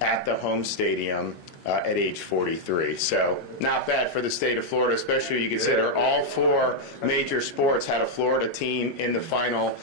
at the home stadium at age 43. So not bad for the state of Florida, especially when you consider all four major sports had a Florida team in the final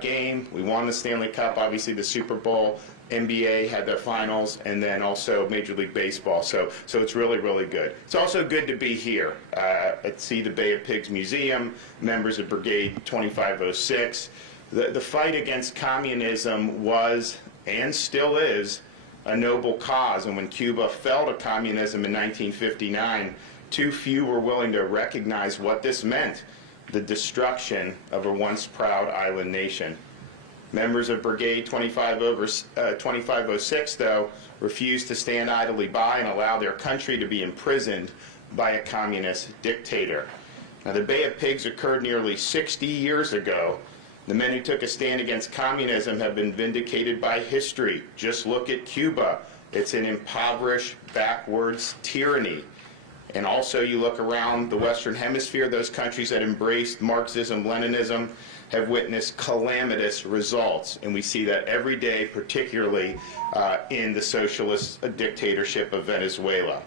game. We won the Stanley Cup, obviously the Super Bowl. NBA had their finals, and then also Major League Baseball. So it's really, really good. It's also good to be here at see the Bay of Pigs Museum, members of Brigade 2506. The fight against communism was, and still is, a noble cause. And when Cuba fell to communism in 1959, too few were willing to recognize what this meant, the destruction of a once proud island nation. Members of Brigade 2506, though, refused to stand idly by and allow their country to be imprisoned by a communist dictator. Now, the Bay of Pigs occurred nearly 60 years ago. The men who took a stand against communism have been vindicated by history. Just look at Cuba. It's an impoverished, backwards tyranny. And also, you look around the Western Hemisphere, those countries that embraced Marxism, Leninism, have witnessed calamitous results. And we see that every day, particularly in the socialist dictatorship of Venezuela.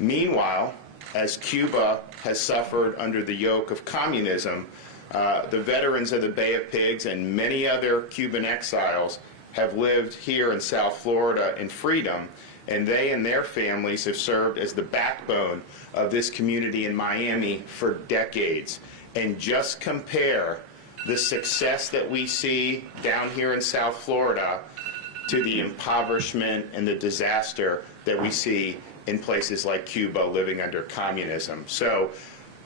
Meanwhile, as Cuba has suffered under the yoke of communism, the veterans of the Bay of Pigs and many other Cuban exiles have lived here in South Florida in freedom, and they and their families have served as the backbone of this community in Miami for decades. And just compare the success that we see down here in South Florida to the impoverishment and the disaster that we see in places like Cuba living under communism. So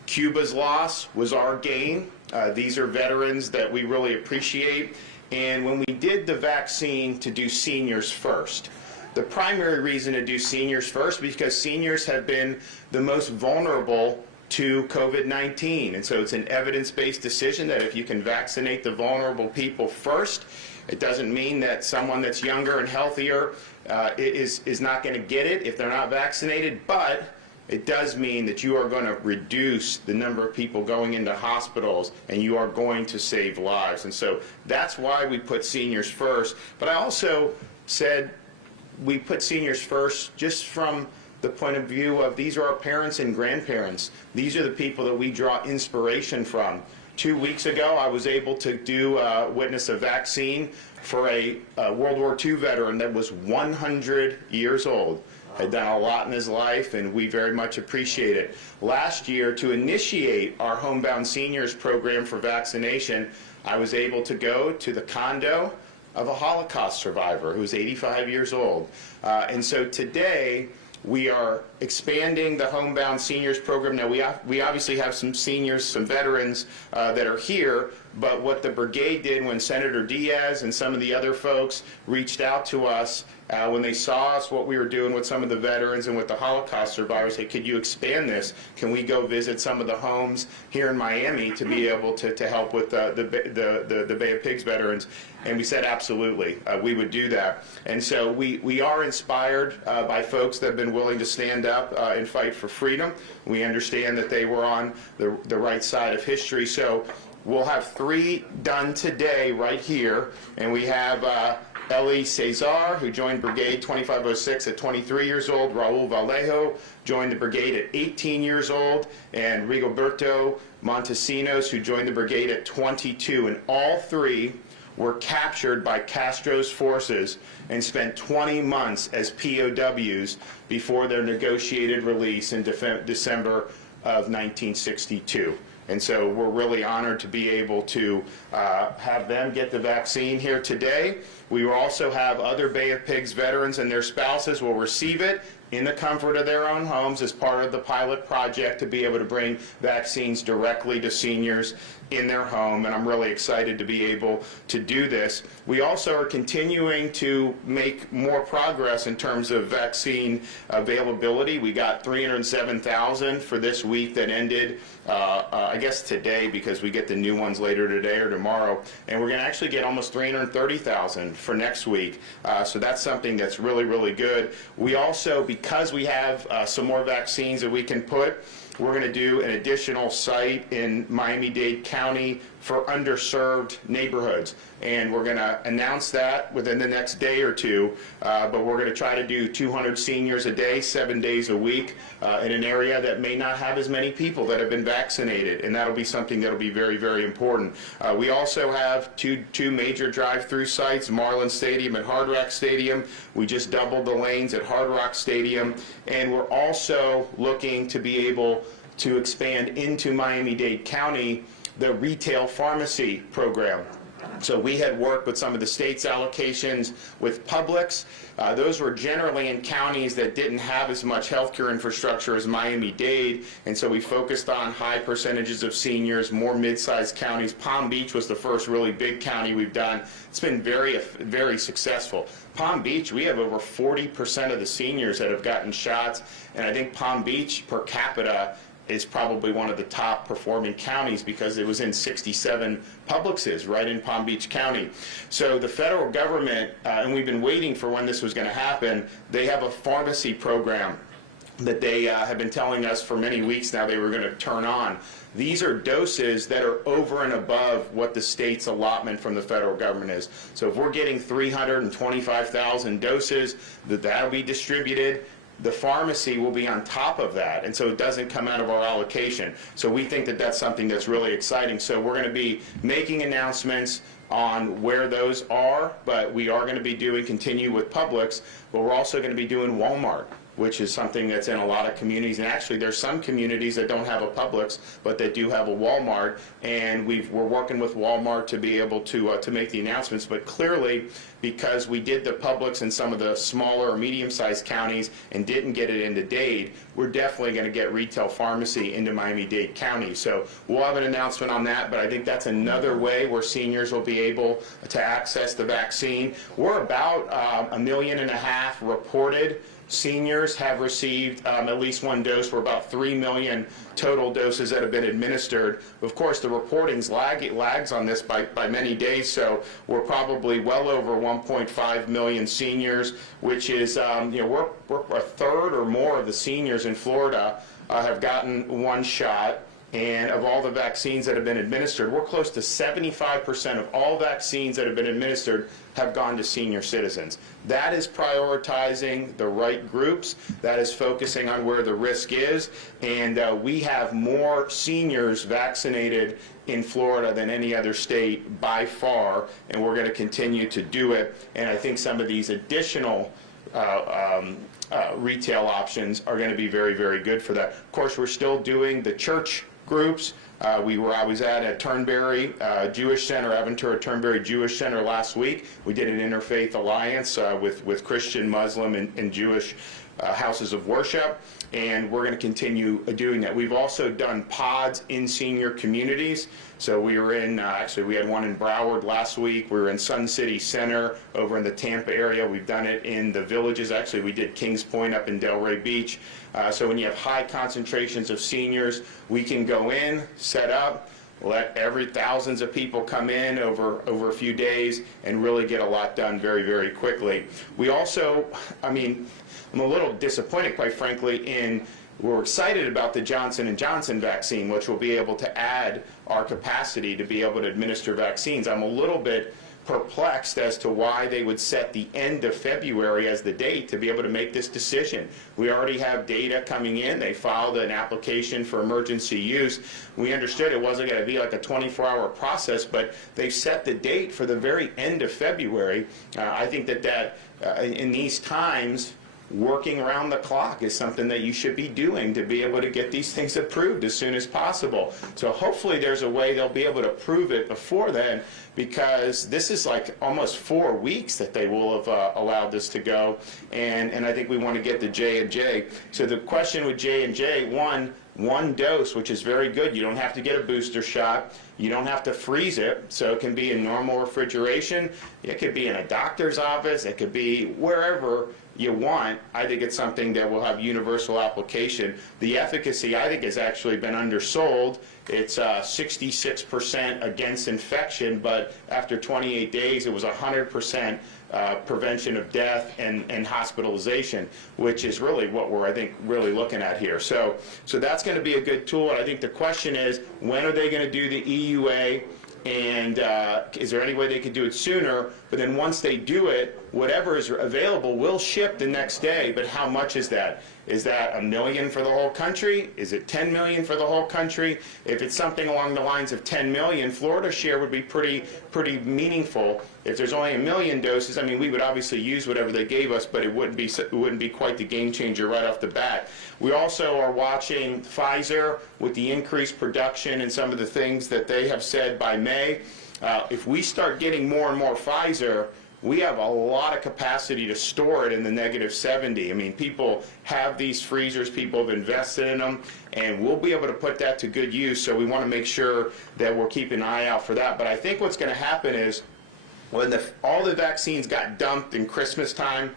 Cuba's loss was our gain. These are veterans that we really appreciate. And when we did the vaccine to do seniors first, the primary reason to do seniors first because seniors have been the most vulnerable to COVID-19. And so it's an evidence-based decision that if you can vaccinate the vulnerable people first, it doesn't mean that someone that's younger and healthier is not going to get it if they're not vaccinated, but it does mean that you are going to reduce the number of people going into hospitals and you are going to save lives. And so that's why we put seniors first. But I also said we put seniors first just from the point of view of these are our parents and grandparents. These are the people that we draw inspiration from. 2 weeks ago, I was able to witness a vaccine for a World War II veteran that was 100 years old. Had done a lot in his life, and we very much appreciate it. Last year, to initiate our Homebound Seniors program for vaccination, I was able to go to the condo of a Holocaust survivor who was 85 years old. And so today, we are expanding the Homebound Seniors program. Now, we obviously have some seniors, some veterans that are here, but what the brigade did when Senator Diaz and some of the other folks reached out to us when they saw us, what we were doing with some of the veterans and with the Holocaust survivors, hey, could you expand this? Can we go visit some of the homes here in Miami to be able to help with the Bay of Pigs veterans? And we said absolutely, we would do that. And so we are inspired by folks that have been willing to stand up and fight for freedom. We understand that they were on the right side of history. So we'll have 3 done today right here. And we have Ellie Cesar, who joined Brigade 2506 at 23 years old. Raul Vallejo joined the brigade at 18 years old. And Rigoberto Montesinos, who joined the brigade at 22. And all 3 were captured by Castro's forces and spent 20 months as POWs before their negotiated release in December of 1962. And so we're really honored to be able to have them get the vaccine here today. We will also have other Bay of Pigs veterans and their spouses will receive it in the comfort of their own homes as part of the pilot project to be able to bring vaccines directly to seniors in their home, and I'm really excited to be able to do this. We also are continuing to make more progress in terms of vaccine availability. We got 307,000 for this week that ended, I guess today, because we get the new ones later today or tomorrow, and we're going to actually get almost 330,000 for next week. So that's something that's really, really good. We also, because we have some more vaccines that we can put, we're going to do an additional site in Miami-Dade County for underserved neighborhoods. And we're going to announce that within the next day or two, but we're going to try to do 200 seniors a day, 7 days a week, in an area that may not have as many people that have been vaccinated, and that'll be something that'll be very, very important. We also have two major drive-through sites, Marlin Stadium and Hard Rock Stadium. We just doubled the lanes at Hard Rock Stadium, and we're also looking to be able to expand into Miami-Dade County the retail pharmacy program. So we had worked with some of the state's allocations with Publix. Those were generally in counties that didn't have as much healthcare infrastructure as Miami-Dade, and so we focused on high percentages of seniors, more mid-sized counties. Palm Beach was the first really big county we've done. It's been very, very successful. Palm Beach, we have over 40% of the seniors that have gotten shots, and I think Palm Beach per capita is probably one of the top performing counties because it was in 67 Publixes right in Palm Beach County. So the federal government, and we've been waiting for when this was going to happen, they have a pharmacy program that they have been telling us for many weeks now they were going to turn on. These are doses that are over and above what the state's allotment from the federal government is. So if we're getting 325,000 doses, that'll be distributed. The pharmacy will be on top of that, and so it doesn't come out of our allocation. So we think that that's something that's really exciting. So we're going to be making announcements on where those are, but we are going to be continue with Publix, but we're also going to be doing Walmart, which is something that's in a lot of communities. And actually, there's some communities that don't have a Publix, but that do have a Walmart. And we're working with Walmart to be able to make the announcements. But clearly, because we did the Publix in some of the smaller or medium-sized counties and didn't get it into Dade, we're definitely going to get retail pharmacy into Miami-Dade County. So we'll have an announcement on that, but I think that's another way where seniors will be able to access the vaccine. We're about 1.5 million reported seniors have received at least one dose. We're about 3 million total doses that have been administered. Of course, the reporting's lags on this by many days, so we're probably well over 1.5 million seniors, which is, we're a third or more of the seniors in Florida have gotten one shot. And of all the vaccines that have been administered, we're close to 75% of all vaccines that have been administered have gone to senior citizens. That is prioritizing the right groups. That is focusing on where the risk is. And we have more seniors vaccinated in Florida than any other state by far, and we're going to continue to do it. And I think some of these additional retail options are going to be very, very good for that. Of course, we're still doing the church groups. I was at Turnberry Jewish Center, Aventura Turnberry Jewish Center last week. We did an interfaith alliance with Christian, Muslim, and Jewish houses of worship, and we're going to continue doing that. We've also done pods in senior communities. So we were in, actually we had one in Broward last week. We were in Sun City Center over in the Tampa area. We've done it in the villages. Actually, we did Kings Point up in Delray Beach. So when you have high concentrations of seniors, we can go in, set up, let thousands of people come in over a few days and really get a lot done very, very quickly. We also, I'm a little disappointed, quite frankly, we're excited about the Johnson & Johnson vaccine, which will be able to add our capacity to be able to administer vaccines. I'm a little bit perplexed as to why they would set the end of February as the date to be able to make this decision. We already have data coming in. They filed an application for emergency use. We understood it wasn't going to be like a 24-hour process, but they've set the date for the very end of February. I think that in these times, working around the clock is something that you should be doing to be able to get these things approved as soon as possible. So hopefully there's a way they'll be able to approve it before then, because this is like almost 4 weeks that they will have allowed this to go, and I think we want to get the J&J. So the question with J&J, one dose, which is very good. You don't have to get a booster shot. You don't have to freeze it, so it can be in normal refrigeration. It could be in a doctor's office. It could be wherever you want. I think it's something that will have universal application. The efficacy, I think, has actually been undersold. It's 66% against infection, but after 28 days, it was 100% prevention of death and hospitalization, which is really what we're, I think, really looking at here. So that's going to be a good tool. And I think the question is, when are they going to do the EUA? And is there any way they could do it sooner? But then once they do it, whatever is available will ship the next day. But how much is that? Is that $1 million for the whole country? Is it $10 million for the whole country? If it's something along the lines of $10 million, Florida's share would be pretty meaningful. If there's only 1 million doses, I mean, we would obviously use whatever they gave us, but it wouldn't be quite the game changer right off the bat. We also are watching Pfizer with the increased production and some of the things that they have said by May. If we start getting more and more Pfizer, we have a lot of capacity to store it in the -70. I mean, people have these freezers, people have invested in them, and we'll be able to put that to good use. So we want to make sure that we're keeping an eye out for that. But I think what's going to happen is when all the vaccines got dumped in Christmas time,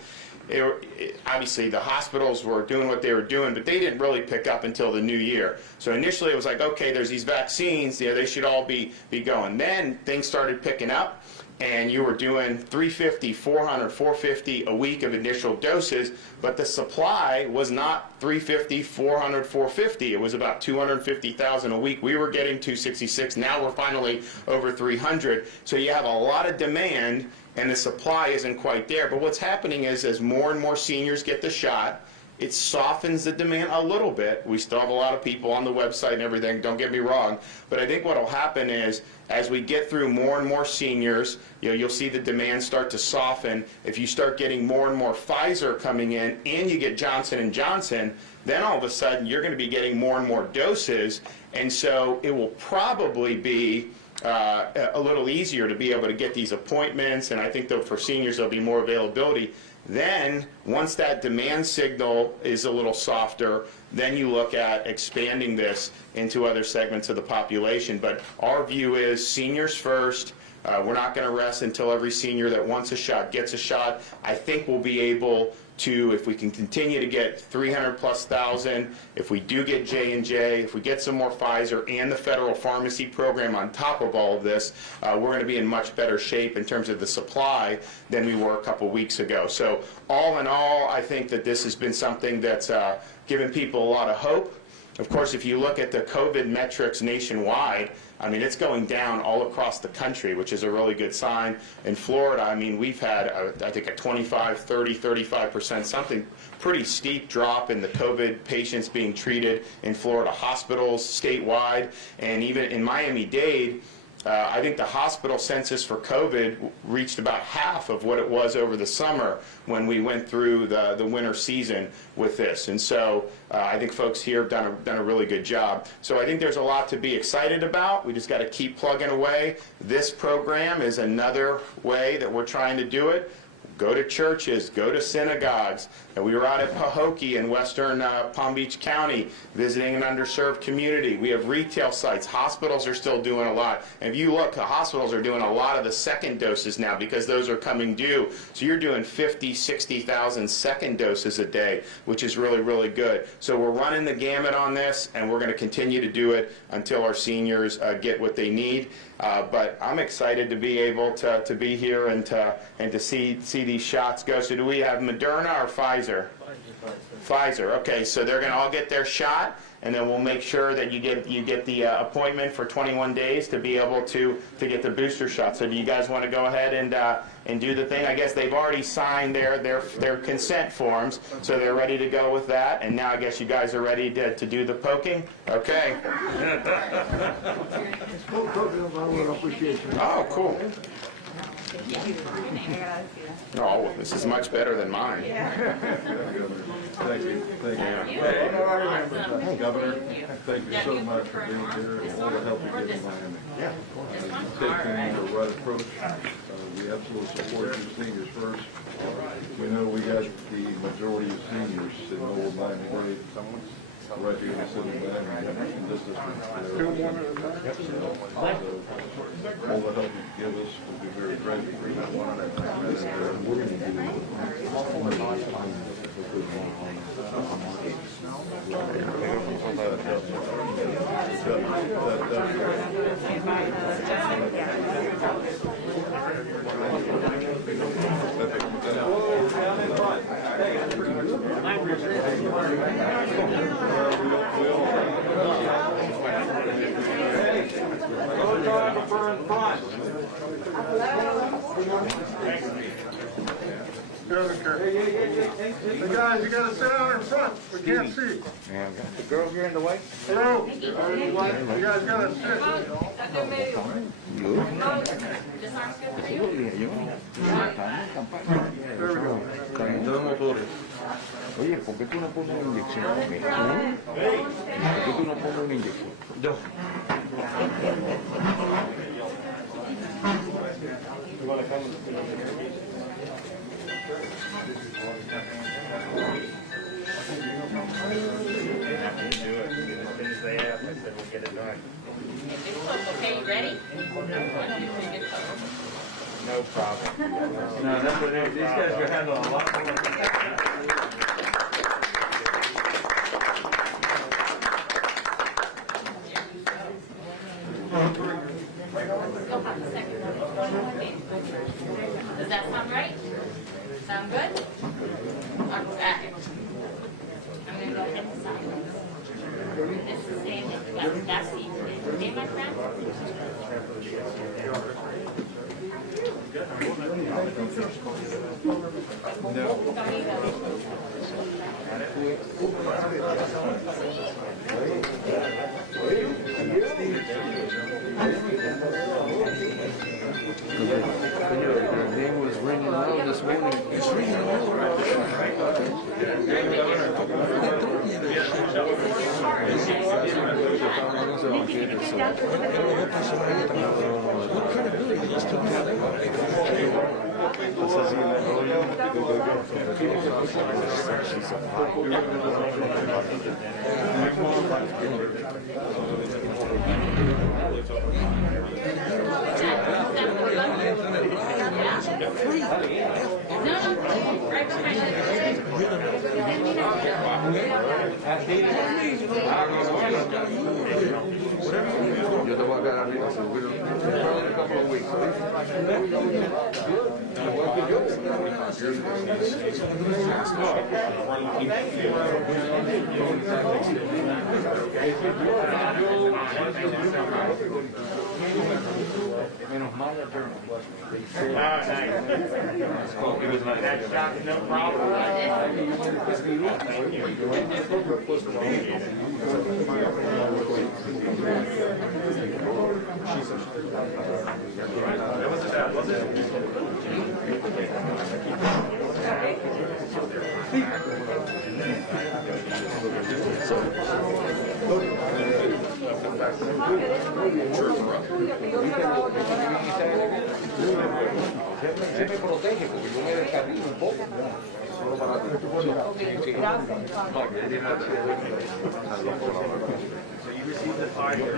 obviously the hospitals were doing what they were doing, but they didn't really pick up until the new year. So initially it was like, okay, there's these vaccines, they should all be going. Then things started picking up, and you were doing 350, 400, 450 a week of initial doses, but the supply was not 350, 400, 450. It was about 250,000 a week. We were getting 266. Now we're finally over 300. So you have a lot of demand, and the supply isn't quite there. But what's happening is, as more and more seniors get the shot, it softens the demand a little bit. We still have a lot of people on the website and everything, don't get me wrong. But I think what will happen is, as we get through more and more seniors, you'll see the demand start to soften. If you start getting more and more Pfizer coming in, and you get Johnson & Johnson, then all of a sudden you're going to be getting more and more doses. And so it will probably be a little easier to be able to get these appointments. And I think that for seniors there'll be more availability. Then, once that demand signal is a little softer, then you look at expanding this into other segments of the population. But our view is seniors first. We're not going to rest until every senior that wants a shot gets a shot. I think we'll be able to, if we can continue to get 300,000+, if we do get J&J, if we get some more Pfizer and the federal pharmacy program on top of all of this, we're going to be in much better shape in terms of the supply than we were a couple weeks ago. So all in all, I think that this has been something that's given people a lot of hope. Of course, if you look at the COVID metrics nationwide, I mean, it's going down all across the country, which is a really good sign. In Florida, I mean, we've had, I think, a 25, 30, 35%, something pretty steep drop in the COVID patients being treated in Florida hospitals statewide. And even in Miami-Dade, I think the hospital census for COVID reached about half of what it was over the summer when we went through the winter season with this. And so I think folks here have done a really good job. So I think there's a lot to be excited about. We just got to keep plugging away. This program is another way that we're trying to do it. Go to churches, go to synagogues. We were out at Pahokee in western Palm Beach County visiting an underserved community. We have retail sites. Hospitals are still doing a lot. And if you look, the hospitals are doing a lot of the second doses now because those are coming due. So you're doing 50, 60,000 second doses a day, which is really, really good. So we're running the gamut on this, and we're going to continue to do it until our seniors get what they need. But I'm excited to be able to be here and to see these shots go. So do we have Moderna or Pfizer? Pfizer. Okay, so they're going to all get their shot, and then we'll make sure that you get the appointment for 21 days to be able to get the booster shot. So do you guys want to go ahead and do the thing? I guess they've already signed their consent forms, so they're ready to go with that. And now I guess you guys are ready to do the poking. Okay. Oh, cool. Oh, this is much better than mine. Thank you. Thank you. Governor, thank you so much for being here and all the help you give Miami. Yeah. Taking the right approach. We absolutely support you seniors first. We know we got the majority of seniors in old Miami-Dade. Right here in the city of Miami, in this district. All the help you give us will be very grateful for that one. And we're going to do The guys, you gotta sit down in front. We can't see. The girl here in the white? Hello? You guys gotta sit. There we go. Oye, ¿por qué tú no pones una inyección? ¿Por qué tú no pones una inyección? Yo. Okay, you ready? No problem. No, that's what these guys are handling a lot more. Does that sound right? Sound good? Okay. I'm gonna go ahead and sign this. This is saying that you got the vaccine. Okay, my friend? Your name was ringing loud this morning. It's ringing Yo te voy a quedar arriba seguro. Probably in a couple of weeks. Menos mal that they're That shot, no problem. Se me protege porque yo me descarrilo un poco. Solo para ti. So you received the Pfizer.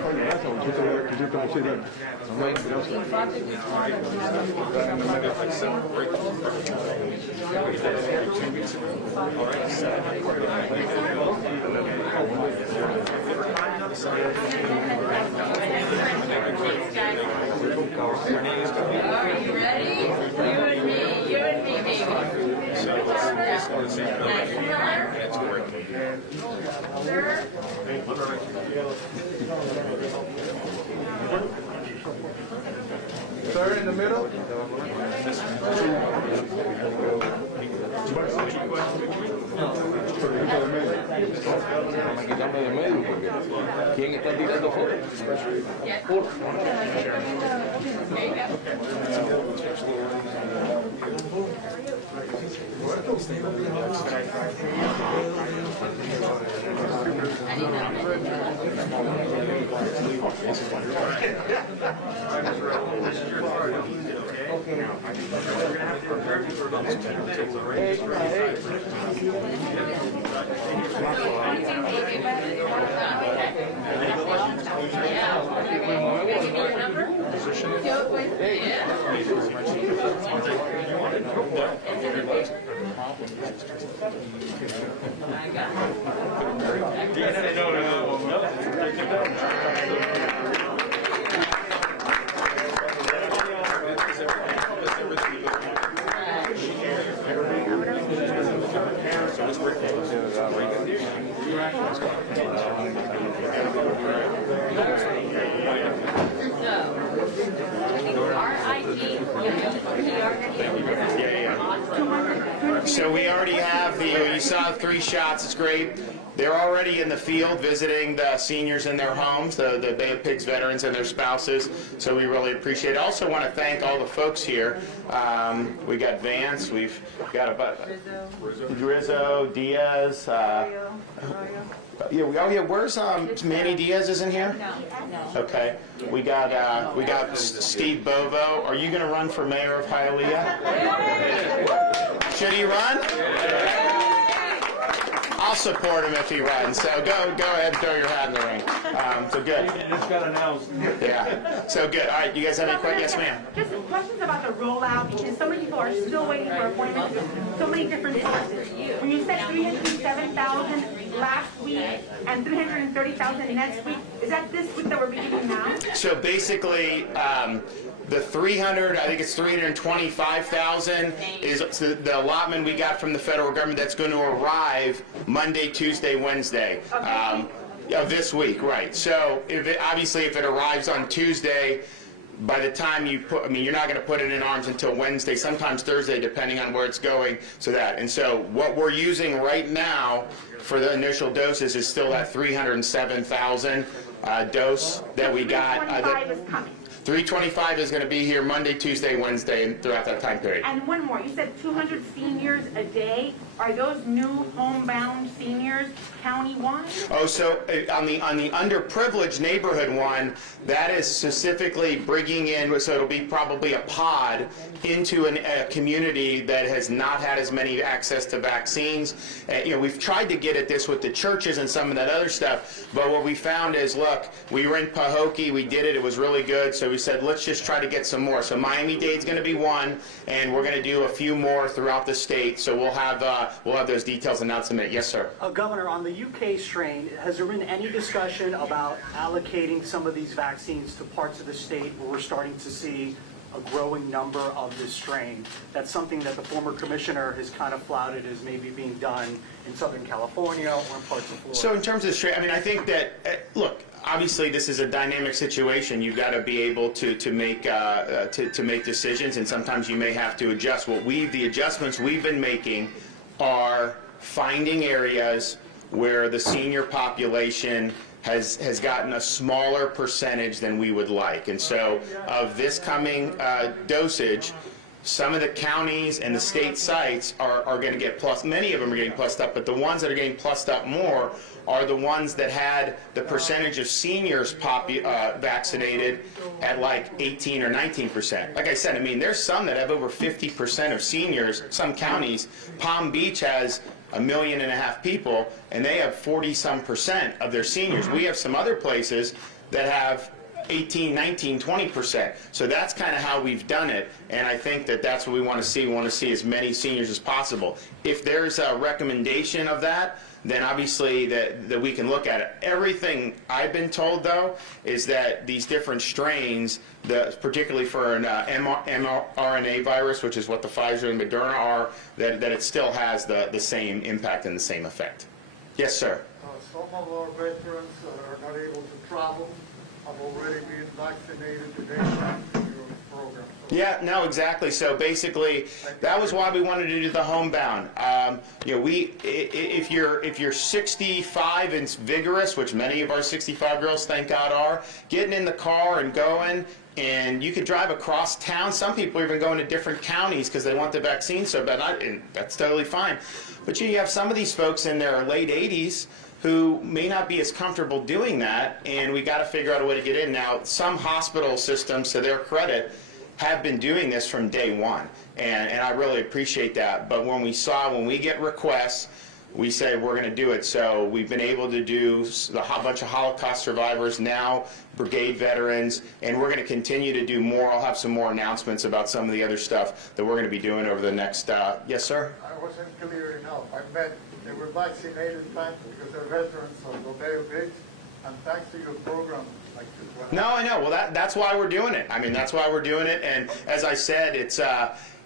Are you ready? You and me, baby. Sir? Sir, in the middle? Vamos a quitarme de medio porque ¿quién está tirando fotos? So we already have you saw 3 shots. It's great. They're already in the field visiting the seniors in their homes, the Bay of Pigs veterans and their spouses. So we really appreciate it. I also want to thank all the folks here. We got Vance. We've got Rizzo, Diaz. Where's Manny Diaz? Isn't here? No. Okay. We got Steve Bovo. Are you going to run for mayor of Hialeah? Should he run? I'll support him if he runs. So go ahead and throw your hat in the ring. So good. Just got announced. Yeah. So good. All right. You guys have any questions? Yes, ma'am. Just questions about the rollout, because so many people are still waiting for appointments with so many different sources. When you said 307,000 last week and 330,000 next week, is that this week that we're beginning now? So basically, the 300, I think it's 325,000 is the allotment we got from the federal government that's going to arrive Monday, Tuesday, Wednesday of this week, right? So obviously if it arrives on Tuesday, by the time you put, you're not going to put it in arms until Wednesday, sometimes Thursday, depending on where it's going. And so what we're using right now for the initial doses is still that 307,000 dose that we got. 325 is coming. 325 is going to be here Monday, Tuesday, Wednesday, and throughout that time period. And one more, you said 200 seniors a day. Are those new homebound seniors countywide? Oh, so on the underprivileged neighborhood one, that is specifically bringing in, so it'll be probably a pod into a community that has not had as many access to vaccines. We've tried to get at this with the churches and some of that other stuff, but what we found is, look, we were in Pahokee, we did it, it was really good, so we said, let's just try to get some more. So Miami-Dade's going to be one, and we're going to do a few more throughout the state, so we'll have those details announced in a minute. Yes, sir. Governor, on the UK strain, has there been any discussion about allocating some of these vaccines to parts of the state where we're starting to see a growing number of this strain? That's something that the former commissioner has kind of flouted as maybe being done in Southern California or in parts of Florida. So in terms of the strain, I think that, look, obviously this is a dynamic situation. You've got to be able to make decisions, and sometimes you may have to adjust. The adjustments we've been making are finding areas where the senior population has gotten a smaller percentage than we would like. And so of this coming dosage, some of the counties and the state sites are going to get plus. Many of them are getting plussed up, but the ones that are getting plussed up more are the ones that had the percentage of seniors vaccinated at like 18 or 19%. Like I said, there's some that have over 50% of seniors. Some counties, Palm Beach has 1.5 million people, and they have 40-some% of their seniors. We have some other places that have 18, 19, 20%. So that's kind of how we've done it, and I think that that's what we want to see. We want to see as many seniors as possible. If there's a recommendation of that, then obviously that we can look at it. Everything I've been told, though, is that these different strains, particularly for an mRNA virus, which is what the Pfizer and Moderna are, that it still has the same impact and the same effect. Yes, sir. Some of our veterans are not able to travel, have already been vaccinated today thanks to your program. Yeah, no, exactly. So basically, that was why we wanted to do the homebound. If you're 65 and vigorous, which many of our 65 girls, thank God, are, getting in the car and going, and you could drive across town. Some people are even going to different counties because they want the vaccine so bad, and that's totally fine. But you have some of these folks in their late 80s who may not be as comfortable doing that, and we got to figure out a way to get in. Now, some hospital systems, to their credit, have been doing this from day one, and I really appreciate that. But when we get requests, we say we're going to do it. So we've been able to do a bunch of Holocaust survivors, now brigade veterans, and we're going to continue to do more. I'll have some more announcements about some of the other stuff that we're going to be doing over the next, yes, sir? I wasn't clear enough. I meant they were vaccinated thanks because they're veterans of the Bay of Pigs, and thanks to your program. No, I know. Well, that's why we're doing it. That's why we're doing it. And as I said, it's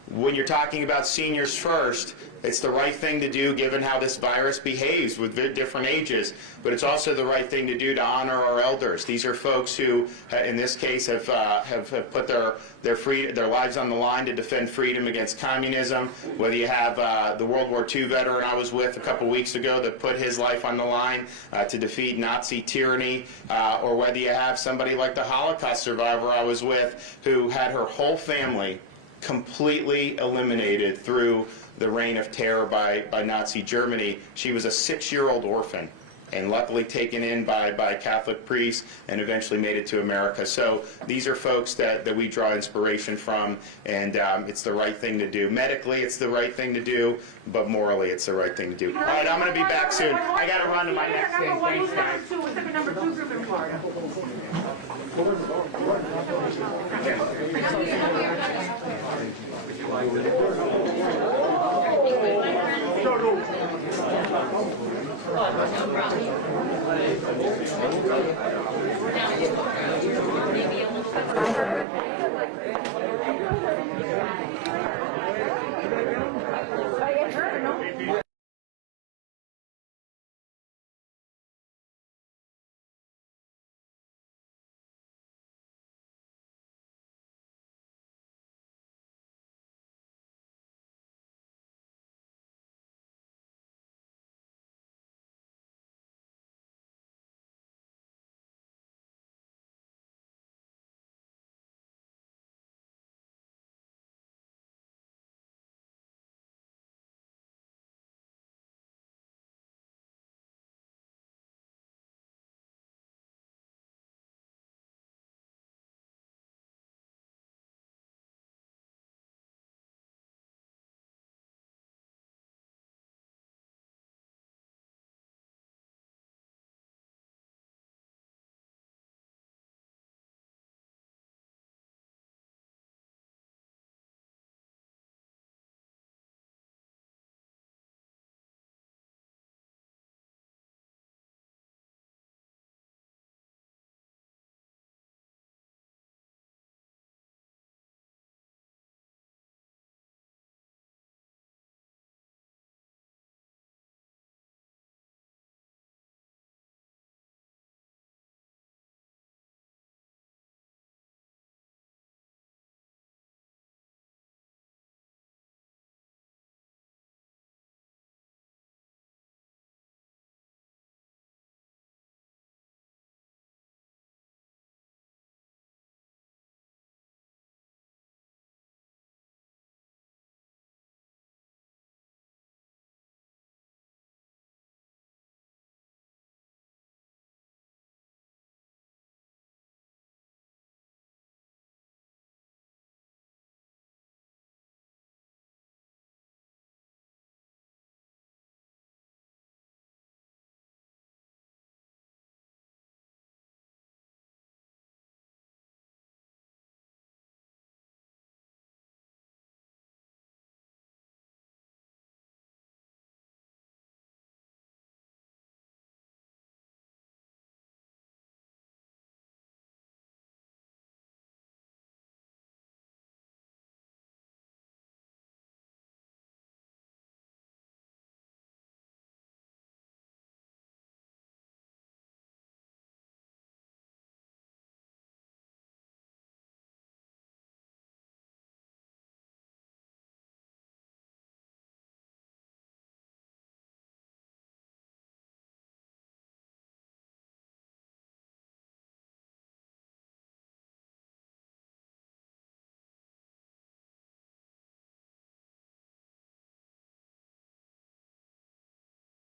when you're talking about seniors first, It's the right thing to do given how this virus behaves with different ages, but it's also the right thing to do to honor our elders. These are folks who, in this case, have put their lives on the line to defend freedom against communism. Whether you have the World War II veteran I was with a couple weeks ago that put his life on the line to defeat Nazi tyranny, or whether you have somebody like the Holocaust survivor I was with who had her whole family completely eliminated through the reign of terror by Nazi Germany. She was a 6-year-old orphan and luckily taken in by Catholic priests and eventually made it to America. So these are folks that we draw inspiration from, and it's the right thing to do. Medically, it's the right thing to do, but morally, it's the right thing to do. All right, I'm going to be back soon. I got to run to my next thing. Thanks, guys. Number 2 group in Florida. No problem.